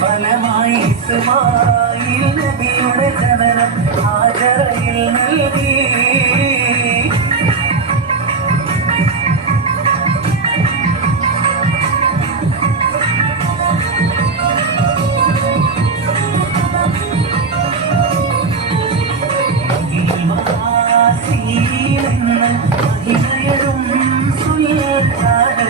ഫലമായി ഇസ്മായിൽ നബിയുടെ ജനനം മഹിമഹാസീലെന്ന് മഹിമയരും സുൽത്താൻ